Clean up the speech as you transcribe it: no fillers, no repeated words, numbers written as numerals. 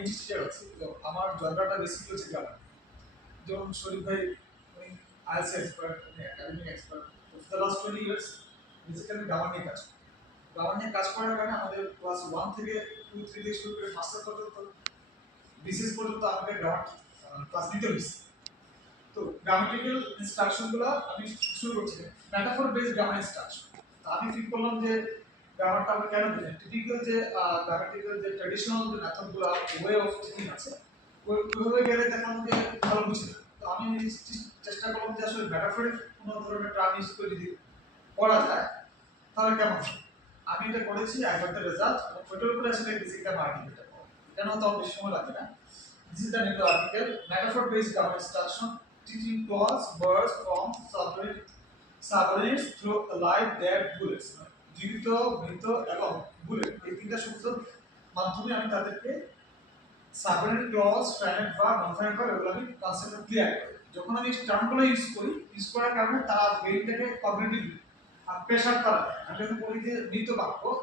Interested আছি, তো আমার জনরাটা বেসিক্যালি হচ্ছে গ্রামার। যেমন শরীফ ভাই উনি আইএলটিএস এক্সপার্ট, উনি academic expert. For the last 20 years basically grammar নিয়ে কাজ করে। গ্রামার নিয়ে কাজ করার কারণে আমাদের ক্লাস 1 থেকে 2 3 থেকে শুরু করে মাস্টার পর্যন্ত বিসিএস পর্যন্ত আমাদের গ্রামার ক্লাস নিতে হয়েছে। তো গ্রামাটিক্যাল ইনস্ট্রাকশনগুলো আমি শুরু করছি মেটাফর বেসড গ্রামার ইনস্ট্রাকশন। তো আমি ঠিক করলাম যে গ্রামারটা আমরা কেন বুঝি, টিপিক্যাল যে গ্রামাটিক্যাল যে ট্র্যাডিশনাল যে মেথডগুলো ওয়ে অফ টিচিং আছে ওইভাবে গেলে দেখা আমাকে ভালো বুঝি না। তো আমি চেষ্টা করলাম যে আসলে মেটাফরিক কোনো ধরনের টার্ম ইউজ করে যদি পড়া যায় তাহলে কেমন হয়। আমি এটা করেছি, আই গট দ্য রেজাল্ট, এবং ওইটার উপরে আসলে বেসিকটা মার্কিং এটা করব। কেন তো বেশি সময় লাগে না। This is the name of the article, metaphor-based grammar instruction, teaching clause, words, forms, subordinates through a live dead bullets. জীবিত, মৃত এবং বুলেট এই তিনটা শব্দের মাধ্যমে আমি তাদেরকে subordinate clause, finite verb, non finite verb এগুলো আমি কনসেপ্টটা ক্লিয়ার করি। যখন আমি টার্মগুলো ইউজ করার কারণে তারা ব্রেইনটাকে কগনিটিভ প্রেশার করা যায়। আমি যখন বলি যে মৃত বাক্য